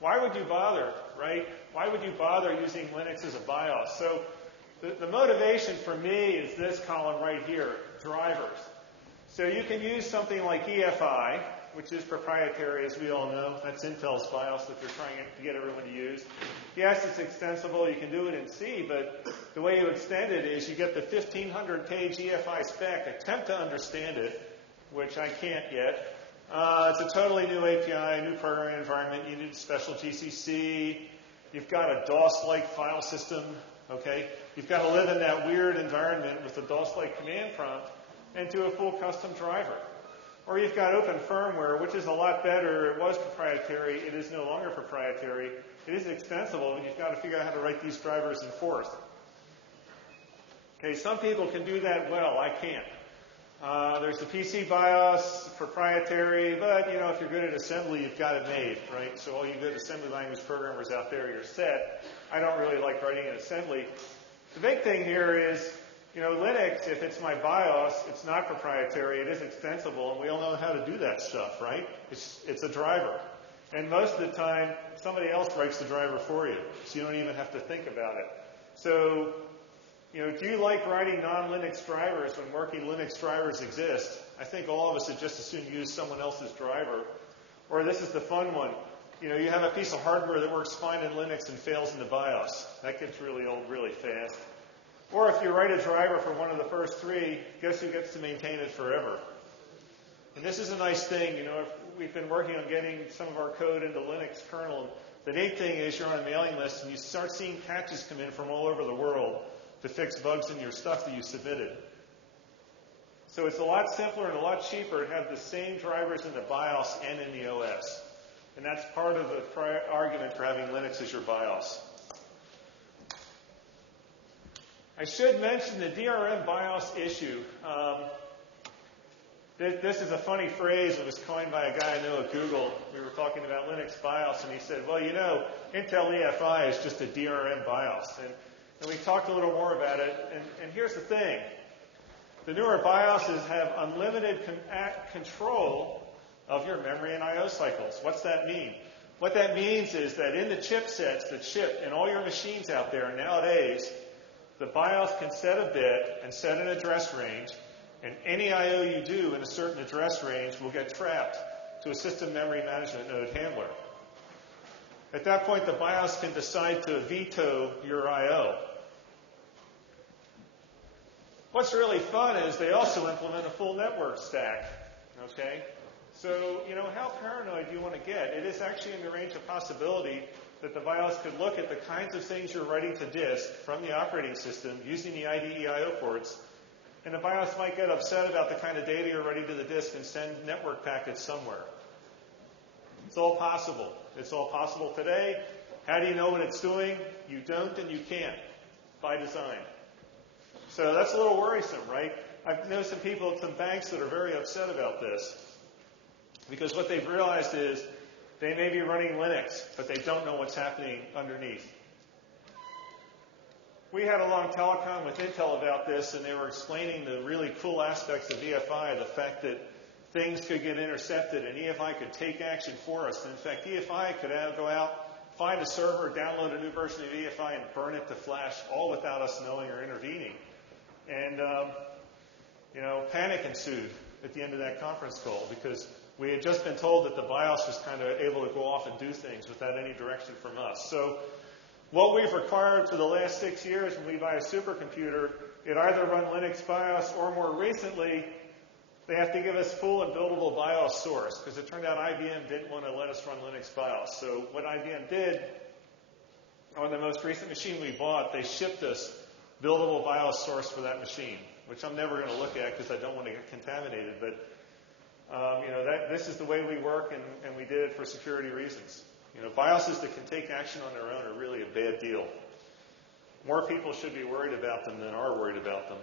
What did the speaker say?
why would you bother, right? Why would you bother using Linux as a BIOS? So the motivation for me is this column right here, drivers. So you can use something like EFI, which is proprietary, as we all know. That's Intel's BIOS that they're trying to get everyone to use. Yes, it's extensible. You can do it in C, but the way you extend it is you get the 1,500-page EFI spec, attempt to understand it, which I can't yet. It's a totally new API, new programming environment. You need a special GCC. You've got a DOS-like file system, okay? You've got to live in that weird environment with the DOS-like command prompt and do a full custom driver. Or you've got open firmware, which is a lot better. It was proprietary. It is no longer proprietary. It is extensible, but you've got to figure out how to write these drivers in Forth. Okay, some people can do that well. I can't. There's the PC BIOS, proprietary, but you know, if you're good at assembly, you've got it made, right? So all you good assembly language programmers out there, you're set. I don't really like writing in assembly. The big thing here is, you know, Linux, if it's my BIOS, it's not proprietary, it is extensible, and we all know how to do that stuff, right? It's a driver. And most of the time, somebody else writes the driver for you, so you don't even have to think about it. So, you know, do you like writing non-Linux drivers when working Linux drivers exist? I think all of us would just as soon use someone else's driver. Or this is the fun one. You know, you have a piece of hardware that works fine in Linux and fails in the BIOS. That gets really old really fast. Or if you write a driver for one of the first three, guess who gets to maintain it forever? And this is a nice thing. You know, we've been working on getting some of our code into Linux kernel. The neat thing is you're on a mailing list and you start seeing patches come in from all over the world to fix bugs in your stuff that you submitted. So it's a lot simpler and a lot cheaper to have the same drivers in the BIOS and in the OS. And that's part of the argument for having Linux as your BIOS. I should mention the DRM BIOS issue. This is a funny phrase. It was coined by a guy I know at Google. We were talking about Linux BIOS, and he said, well, you know, Intel EFI is just a DRM BIOS. And we talked a little more about it, and here's the thing. The newer BIOSes have unlimited control of your memory and I/O cycles. What's that mean? What that means is that in the chipsets that ship in all your machines out there nowadays, the BIOS can set a bit and set an address range, and any I/O you do in a certain address range will get trapped to a system memory management node handler. At that point, the BIOS can decide to veto your I/O. What's really fun is they also implement a full network stack, okay? So, you know, how paranoid do you want to get? It is actually in the range of possibility that the BIOS could look at the kinds of things you're writing to disk from the operating system using the IDE I/O ports, and the BIOS might get upset about the kind of data you're writing to the disk and send network packets somewhere. It's all possible. It's all possible today. How do you know what it's doing? You don't and you can't, by design. So that's a little worrisome, right? I've known some people at some banks that are very upset about this, because what they've realized is they may be running Linux, but they don't know what's happening underneath. We had a long telecom with Intel about this, and they were explaining the really cool aspects of EFI, the fact that things could get intercepted, and EFI could take action for us. And in fact, EFI could go out, find a server, download a new version of EFI, and burn it to flash, all without us knowing or intervening. And, you know, panic ensued at the end of that conference call, because we had just been told that the BIOS was kind of able to go off and do things without any direction from us. So what we've required for the last 6 years when we buy a supercomputer, it either run Linux BIOS or more recently, they have to give us full and buildable BIOS source, because it turned out IBM didn't want to let us run Linux BIOS. So what IBM did, on the most recent machine we bought, they shipped us buildable BIOS source for that machine, which I'm never going to look at because I don't want to get contaminated. But you know, this is the way we work, and we did it for security reasons. You know, BIOSes that can take action on their own are really a bad deal. More people should be worried about them than are worried about them.